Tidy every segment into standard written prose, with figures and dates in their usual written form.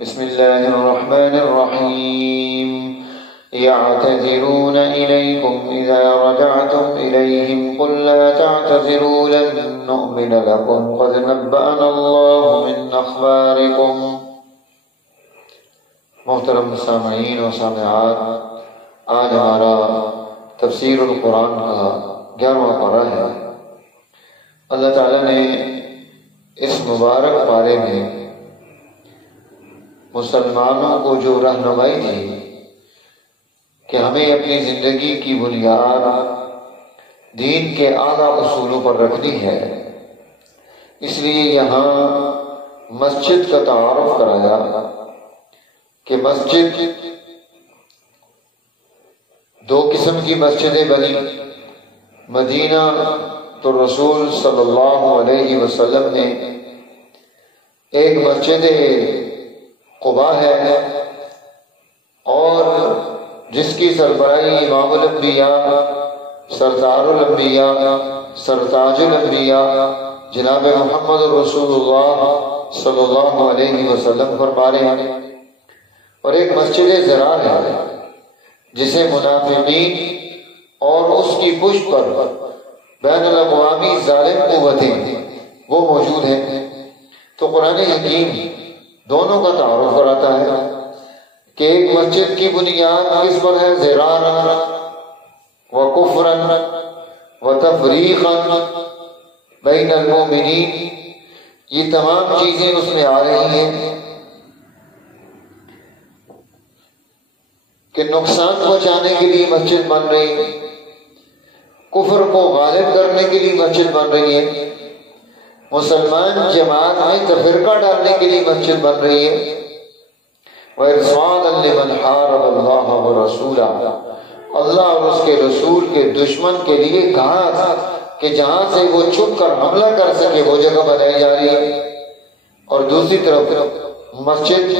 بسم الله الرحمن الرحيم يعتذرون إليكم إذا رجعتم إليهم قل لا تعتذروا لن نؤمن لكم قد نبأنا الله من أخباركم. محترم سامعین و سامعات، آج ہمارا تفسیر القرآن کا 11واں پارہ ہے۔ اللہ تعالیٰ نے اس مبارک پارے میں مسلمانوں کو جو رہنمائی دی کہ ہمیں اپنی زندگی کی بنیاد دین کے اعلیٰ اصولوں پر رکھنی ہے، اس لیے یہاں مسجد کا تعارف کرایا کہ مسجد دو قسم کی مسجدیں بنی۔ مدینہ تو رسول صلی اللہ علیہ وسلم نے ایک مسجد قباء ہے اور جس کی سربراہی امام الانبیاء، سردار الانبیاء، سرتاج الانبیاء جناب محمد رسول اللہ صلی اللہ علیہ وسلم فرما رہے ہیں، اور ایک مسجد زرار ہے جسے منافقین اور اس کی پشت پر بین الاقوامی ظالم قوتیں وہ موجود ہیں۔ تو قرآن حکیم دونوں کا تعارف کراتا ہے کہ ایک مسجد کی بنیاد کس پر ہے؟ زرارا و کفرا و تفریقا بین المؤمنین، یہ تمام چیزیں اس میں آ رہی ہیں کہ نقصان پہنچانے کے لیے مسجد بن رہی ہے، کفر کو غالب کرنے کے لیے مسجد بن رہی ہے، مسلمان جماعت میں تفرقہ ڈالنے کے لیے مسجد بن رہی ہے، وَإِرْصَادًا لِمَنْ حَارَبَ اللَّهَ وَرَسُولَهُ، اللہ اور اس کے رسول کے دشمن کے لیے کہا تھا کہ جہاں سے وہ چھپ کر حملہ کر سکے وہ جگہ بنائی جا رہی ہے، اور دوسری طرف مسجد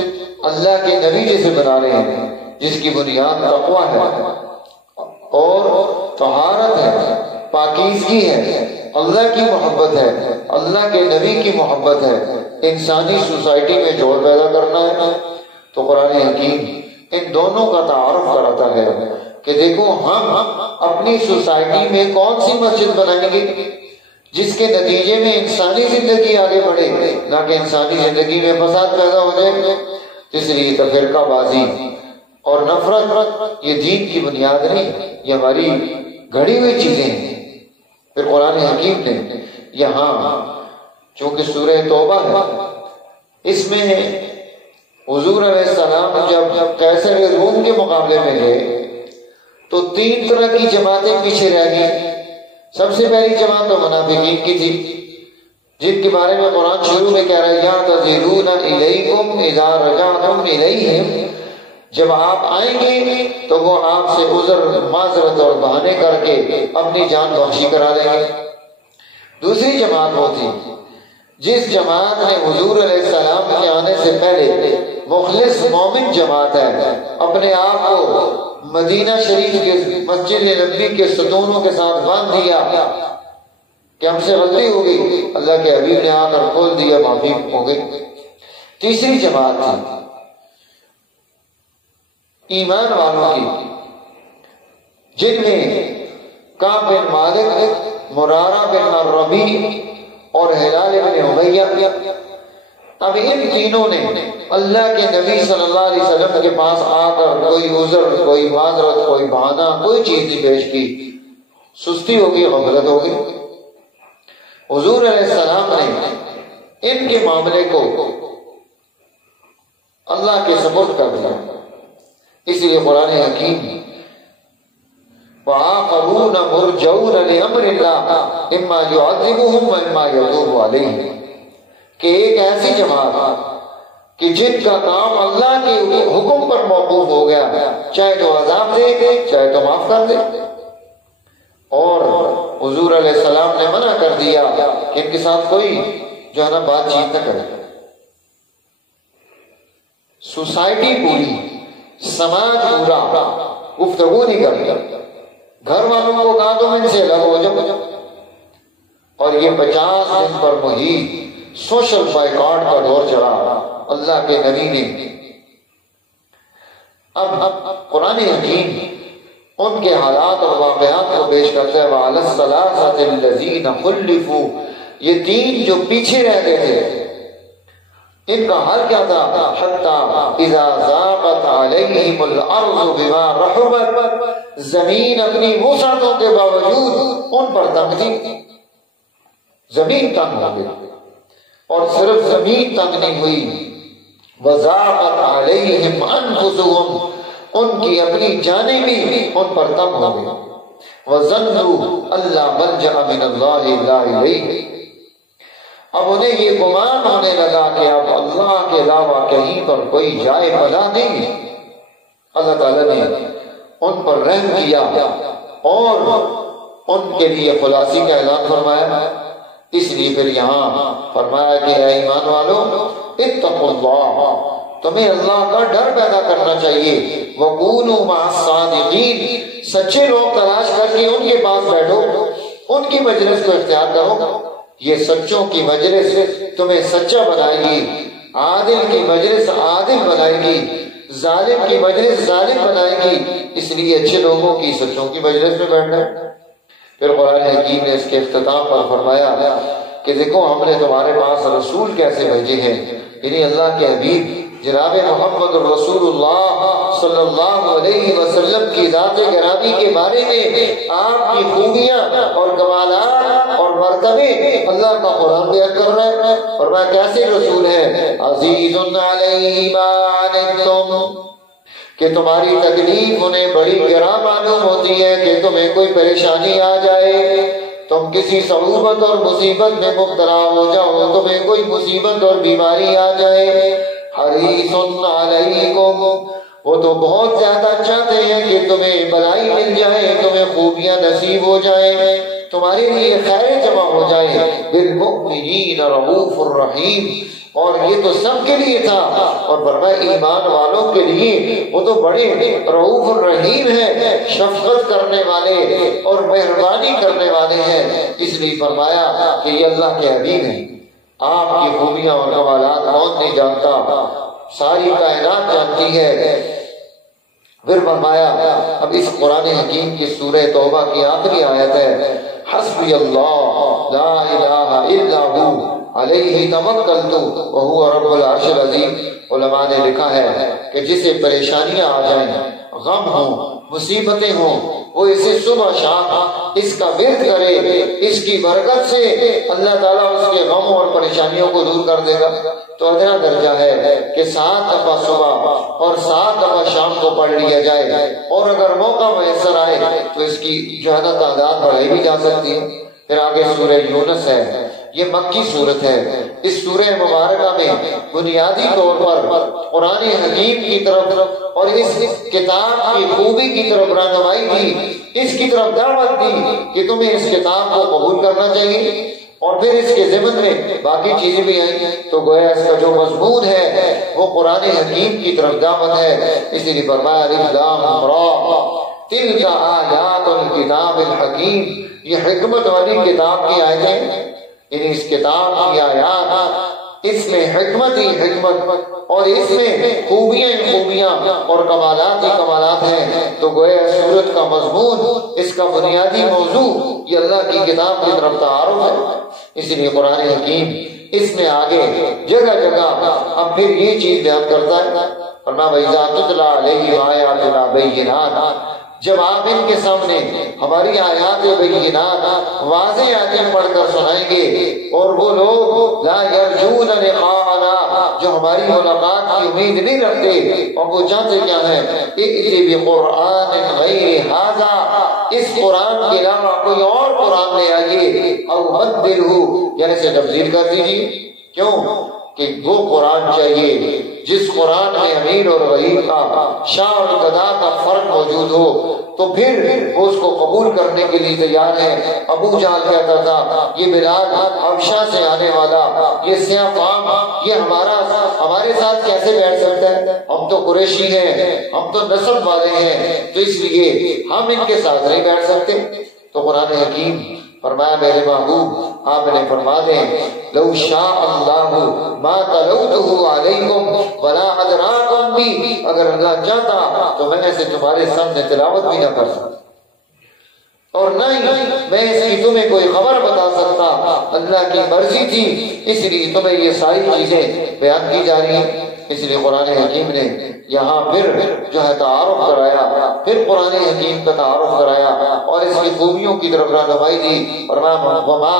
اللہ کے نبی جیسے بنا رہے ہیں جس کی بنیاد تقویٰ ہے اور طہارت ہے، پاکیزگی ہے، اللہ کی محبت ہے، اللہ کے نبی کی محبت ہے، انسانی سوسائٹی میں جوڑ پیدا کرنا ہے۔ تو قرآن حکیم ان دونوں کا تعارف کراتا ہے کہ دیکھو ہم اپنی سوسائٹی میں کون سی مسجد بنائیں گے جس کے نتیجے میں انسانی زندگی آگے بڑھے، نہ کہ انسانی زندگی میں فساد پیدا ہو جائے۔ اس لیے تفرقہ بازی اور نفرت یہ دین کی بنیاد نہیں، یہ ہماری گھڑی ہوئی چیزیں ہیں۔ پھر قرآن حکیم نے یہاں چونکہ سورہ توبہ ہے، اس میں حضور علیہ السلام جب قیصر روم کے مقابلے میں گئے تو 3 طرح کی جماعتیں پیچھے رہ گئی۔ سب سے پہلی جماعت تو منافقین کی تھی، جن کے بارے میں قرآن شروع میں کہہ رہا ہے یعتذرون الیکم اذا رجعتم الیہم، جب آپ آئیں گے تو وہ آپ سے عذر، معذرت اور بہانے کر کے اپنی جان بخشی کرا دیں گے۔ دوسری جماعت وہ تھی جس جماعت نے حضور علیہ السلام کے آنے سے پہلے، مخلص مومن جماعت ہے، اپنے آپ کو مدینہ شریف کے مسجد نبوی کے ستونوں کے ساتھ باندھ دیا کہ ہم سے غلطی ہو گئی، اللہ کے حبیب نے آ کر کھول دیا، معافی ہو گئی۔ تیسری جماعت تھی ایمان والوں کی، جن میں کعب بن مالک، مرارہ بن الربیع اور ہلال بن امیہ۔ اب ان تینوں نے اللہ کے نبی صلی اللہ علیہ وسلم کے پاس آ کر کوئی عذر، کوئی معذرت، کوئی بہانہ، کوئی چیز نہیں پیش کی، سستی ہو گئی، غفلت ہو گئی۔ حضور علیہ السلام نے ان کے معاملے کو اللہ کے سپرد کر دیا۔ اس لیے قرآن حکیم وَآخَرُونَ مُرْجَوْنَ لِأَمْرِ اللَّهِ إِمَّا يُعَذِّبُهُمْ وَإِمَّا يَتُوبُ عَلَيْهِمْ، کہ ایک ایسی جماعت کہ جن کا کام اللہ کے حکم پر موقوف ہو گیا، چاہے تو عذاب دے چاہے تو معاف کر دے۔ اور حضور علیہ السلام نے منع کر دیا کہ ان کے ساتھ کوئی جو ہے نا بات چیت نہ کرے۔ سوسائٹی پوری، سماج پورا گفتگو نہیں کرتا، گھر والوں کو کہا تم ان سے الگ ہو جاؤ، اور یہ 50 دن پر محیط سوشل بائیکاٹ کا دور چلا اللہ کے نبی نے۔ اب قرآن حکیم ان کے حالات اور واقعات کو پیش کرتا ہے۔ وَعَلَى الثَّلَاثَةِ الَّذِينَ خُلِّفُوا، یہ تین جو پیچھے رہ گئے تھے ان کا حل کیا تھا؟ حَتَّى إِذَا ضَاقَتْ عَلَيْهِمُ الْأَرْضُ بِمَا رَحُبَتْ، زمین اپنی وسعتوں کے باوجود ان پر تنگ تھی، زمین تنگ ہو گئی، اور صرف زمین تنگ نہیں ہوئی، وَضَاقَتْ عَلَيْهِمْ أَنفُسُهُمْ، ان کی اپنی جانیں بھی ان پر تنگ ہو گئی، وَظَنُّوا أَلَّا مَلْجَأَ مِنَ اللَّهِ إِلَّا إِلَيْهِ، اب انہیں یہ گمان ہونے لگا کہ اب اللہ کے علاوہ کہیں پر کوئی جائے پناہ نہیں۔ اللہ تعالیٰ نے ان پر رحم کیا اور ان کے لیے خلاصی کا اعلان فرمایا۔ اس لیے پھر یہاں فرمایا کہ اے ایمان والو اتقوا اللہ، تمہیں اللہ کا ڈر پیدا کرنا چاہیے، وَقُولُوا مَعَ الصَّادِقِينَ، سچے لوگ تلاش کر کے ان کے پاس بیٹھو، ان کی مجلس کو اختیار کرو، یہ سچوں کی مجلس تمہیں سچا بنائے گی، عادل کی مجلس عادل بنائے گی، ظالم کی مجلس ظالم بنائے گی، اس لیے اچھے لوگوں کی سچوں کی مجلس میں بیٹھنا ہے۔ پھر قرآن حکیم نے اس کے اختتام پر فرمایا کہ دیکھو ہم نے تمہارے پاس رسول کیسے بھیجے ہیں، یعنی اللہ کے حبیب جناب محمد رسول اللہ صلی اللہ علیہ وسلم کی ذات گرامی کے بارے میں آپ کی خوبیاں اور کمالات اور مرتبے اللہ کا قرآن بیان کر رہا ہے، اور وہ کیسے رسول ہے؟ عزیز علیہ ما عنتم، کہ تمہاری تکلیف انہیں بڑی گراں معلوم ہوتی ہے کہ تمہیں کوئی پریشانی آ جائے، تم کسی صعوبت اور مصیبت میں مبتلا ہو جاؤ، تمہیں کوئی مصیبت اور بیماری آ جائے، حریص علیکم، وہ تو بہت زیادہ چاہتے ہیں کہ تمہیں بلائی مل جائے، تمہیں خوبیاں نصیب ہو جائیں، تمہارے لیے خیر جمع ہو جائے، بالمؤمنین رؤوف الرحیم، اور یہ تو سب کے لیے تھا، اور فرمایا ایمان والوں کے لیے وہ تو بڑے رؤوف الرحیم ہے، شفقت کرنے والے اور مہربانی کرنے والے ہیں۔ اس لیے فرمایا کہ یہ اللہ کے حبیب ہیں، آپ کی خوبیاں اور کمالات کون نہیں جانتا، ساری کائنات جانتی ہے۔ پھر فرمایا اب اس قرآن حکیم کی سورہ توبہ کی آخری آیت ہے، حسبی اللہ لا الہ الا ہو علیہ توکلت وہو رب العرش العظیم۔ علماء نے لکھا ہے کہ جسے پریشانیاں آ جائیں، غم ہوں، مصیبتیں ہوں، وہ اسے صبح شام اس کا ورد کرے، اس کی برکت سے اللہ تعالیٰ اس کے غموں اور پریشانیوں کو دور کر دے گا۔ تو ادنا درجہ ہے کہ 7 دفعہ صبح اور 7 دفعہ شام کو پڑھ لیا جائے، اور اگر موقع میسر آئے تو اس کی جو ہے نا تعداد بڑھائی بھی جا سکتی ہے۔ پھر آگے سورہ یونس ہے، یہ مکی صورت ہے۔ اس سورہ مبارکہ میں بنیادی طور پر قرآن حکیم کی طرف اور اس کتاب کی خوبی کی طرف رہنمائی دی، اس کی طرف دعوت دی کہ تمہیں اس کتاب کو قبول کرنا چاہیے، اور پھر اس کے ضمن میں باقی چیزیں بھی آئیں۔ تو گویا اس کا جو مضمون ہے وہ قرآن حکیم کی طرف دعوت ہے۔ اسی لیے فرمایا الف لام را تلک آیات الکتاب الحکیم، یہ حکمت والی کتاب کی آیتیں، یعنی اس کتاب کی آیات، اس میں حکمت ہی حکمت اور اس میں خوبیاں خوبیاں اور کمالات ہی کمالات ہیں۔ تو گویا سورت کا مضمون، اس کا بنیادی موضوع یہ اللہ کی کتاب کی طرف تعارف ہے۔ اس لیے قرآن حکیم اس میں آگے جگہ جگہ اب پھر یہ چیز بیان کرتا ہے، فرمایا وَإِذَا تُتْلَىٰ عَلَيْهِمْ آيَاتُنَا بَيِّنَاتٍ، جب آپ ان کے سامنے ہماری آیات بینات واضح آیتیں پڑھ کر سنائیں گے، اور وہ لوگ لا یرجون لقاءنا، جو ہماری ملاقات کی امید نہیں رکھتے، اور وہ چاہتے کیا ہیں، ائت بقرآن غیر ھذا، اس قرآن کے علاوہ کوئی اور قرآن لے آئیے، او بدلہ، یعنی اسے تبدیل کر دیجیے۔ کیوں کہ وہ قرآن چاہیے جس قرآن میں امیر اور غریب کا، شاہ اور گدا کا فرق موجود ہو، تو پھر وہ اس کو قبول کرنے کے لیے تیار ہے۔ ابو جہل کہتا تھا یہ بلال حبشہ سے آنے والا، یہ سیاہ فام، یہ ہمارے ساتھ کیسے بیٹھ سکتا ہے، ہم تو قریشی ہیں، ہم تو نسب والے ہیں، تو اس لیے ہم ان کے ساتھ نہیں بیٹھ سکتے۔ تو قرآن حکیم فرمایا میرے محبوب آپ نے فرما دیں لو شاء اللہ ما تلوتہ علیکم ولا ادراکم بھی، اگر اللہ چاہتا تو میں اسے تمہارے سامنے تلاوت بھی نہ کر سکتا اور نہ ہی میں اس کی تمہیں کوئی خبر بتا سکتا، اللہ کی مرضی تھی اس لیے تمہیں یہ ساری چیزیں بیان کی جا رہی ہیں۔ اس لیے قرآن حکیم نے یہاں پھر جو ہے تعارف کرایا، پھر قرآن حکیم کا تعارف کرایا اور اس کی خوبیوں کی طرف رہنمائی دی۔ وما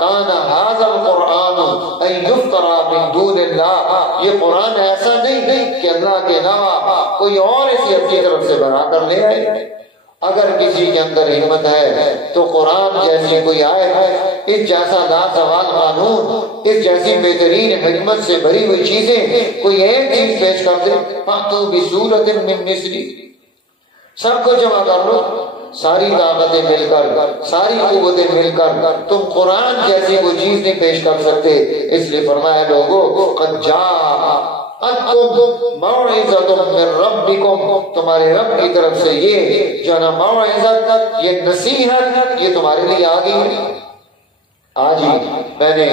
کان ھذا القرآن ان یفترى من دون اللہ، یہ قرآن ایسا نہیں کہ اللہ کے علاوہ کوئی اور اسی اپنی طرف سے بنا کر لے آئے۔ اگر کسی کے اندر ہمت ہے تو قرآن جیسی کوئی آیت، اس جیسا لازوال قانون، اس جیسی بہترین حکمت سے بھری ہوئی چیزیں کوئی ایک چیز پیش کر دے، فَأْتُوا بِسُورَةٍ مِّن مِّثْلِهِ، سب کو جمع کر لو، ساری طاقتیں مل کر، ساری قوتیں مل کر تم قرآن جیسی کوئی چیز نہیں پیش کر سکتے۔ اس لیے فرمایا لوگوں قد جاءتکم موعظۃ من ربکم، تمہارے رب کی طرف سے یہ جو نا موعظت، یہ نصیحت، یہ تمہارے لیے آ گئی ہے۔ آج ہی میں نے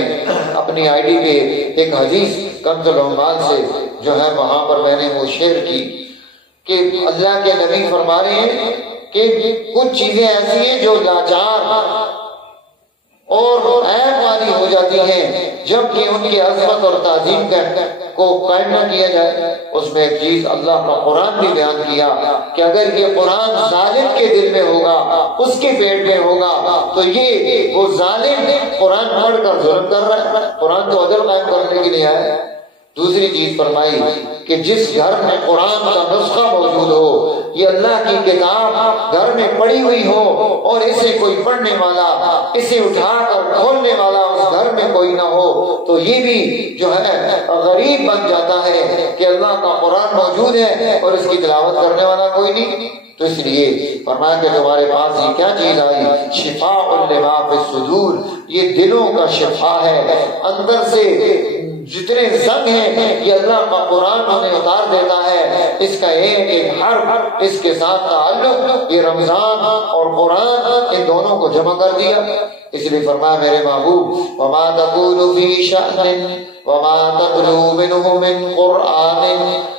اپنی آئی ڈی پہ ایک حدیث کنز العمال سے جو ہے وہاں پر میں نے وہ شیئر کی کہ اللہ کے نبی فرما رہے ہیں کہ کچھ چیزیں ایسی ہیں جو لاچار اور عیب والی ہو جاتی ہیں جبکہ ان کی عظمت اور تعظیم کو قائم نہ کیا جائے۔ اس میں ایک چیز اللہ کا قرآن بھی بیان کیا کہ اگر یہ قرآن ظالم کے دل میں ہوگا، اس کے پیٹ میں ہوگا، تو یہ وہ ظالم قرآن پڑھ کر ظلم کر رہا ہے، قرآن تو عدل قائم کرنے کے لیے آیا ہے۔ دوسری چیز فرمائی کہ جس گھر میں قرآن کا نسخہ موجود ہو، یہ اللہ کی کتاب گھر میں پڑی ہوئی ہو اور اسے کوئی پڑھنے والا، اسے اٹھا کر کھولنے والا اس گھر میں کوئی نہ ہو، تو یہ بھی جو ہے غریب بن جاتا ہے کہ اللہ کا قرآن موجود ہے اور اس کی تلاوت کرنے والا کوئی نہیں۔ تو اس لیے فرمایا کہ تمہارے پاس یہ کیا چیز آئی، شفاء لما فی الصدور، یہ دلوں کا شفا ہے، اندر سے جتنے زنگ ہیں یہ اللہ کا قرآن انہیں اتار دیتا ہے۔ اس کا ایک ایک حرف، اس کے ساتھ تعلق، یہ رمضان اور قرآن ان دونوں کو جمع کر دیا۔ اس لیے فرمایا میرے محبوب وما تقول فی شأن وما تتلو منه من قرآن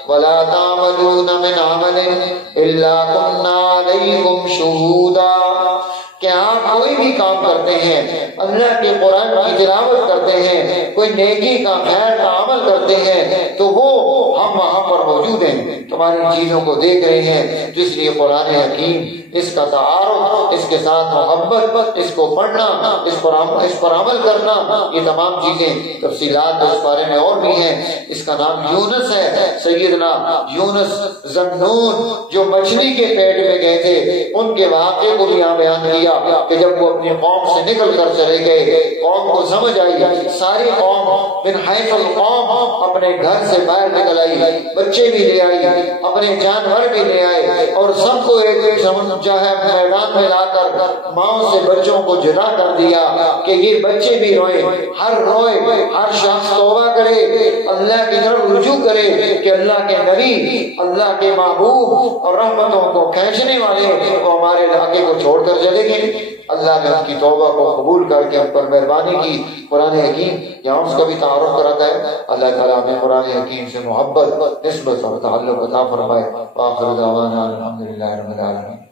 ولا تعملون من عمل الا كنا عليكم شهودا، کہ آپ کوئی بھی کام کرتے ہیں، اللہ کے قرآن کی تلاوت کرتے ہیں، کوئی نیکی کا خیر کا عمل کرتے ہیں، تو وہ ہم وہاں پر موجود ہیں، تمہاری چیزوں کو دیکھ رہے ہیں۔ تو اس لیے قرآن حکیم، اس کا تعارف، اس کے ساتھ محبت، اس کو پڑھنا، اس پر عمل کرنا، یہ تمام چیزیں تفصیلات اس بارے میں اور بھی ہیں۔ اس کا نام یونس ہے، سیدنا یونس ذنون جو مچھلی کے پیٹ میں گئے تھے، ان کے واقعے کو بھی یہاں بیان کیا کہ جب وہ اپنی قوم سے نکل کر چلے گئے، قوم کو سمجھ آئی، ساری قوم من حیث القوم اپنے گھر سے باہر نکل آئی، بچے بھی لے آئی، اپنے جانور بھی لے آئے اور سب کو ایک جو ہے میدان میں لا کر ماؤں سے بچوں کو جدا کر دیا کہ یہ بچے بھی روئے، ہر روئے، ہر شخص توبہ کرے، اللہ کی طرف رجوع کرے کہ اللہ کے نبی، اللہ کے محبوب اور رحمتوں کو کھینچنے والے وہ ہمارے علاقے کو چھوڑ کر چلے گئے۔ اللہ نے ان کی توبہ کو قبول کر کے ان پر مہربانی کی۔ قرآن حکیم یہاں اس کا بھی تعارف کراتا ہے۔ اللہ تعالیٰ ہمیں قرآن حکیم سے محبت، نسبت اور تعلق عطا فرمائے۔ وآخر دعوانا الحمدللہ رب العالمین۔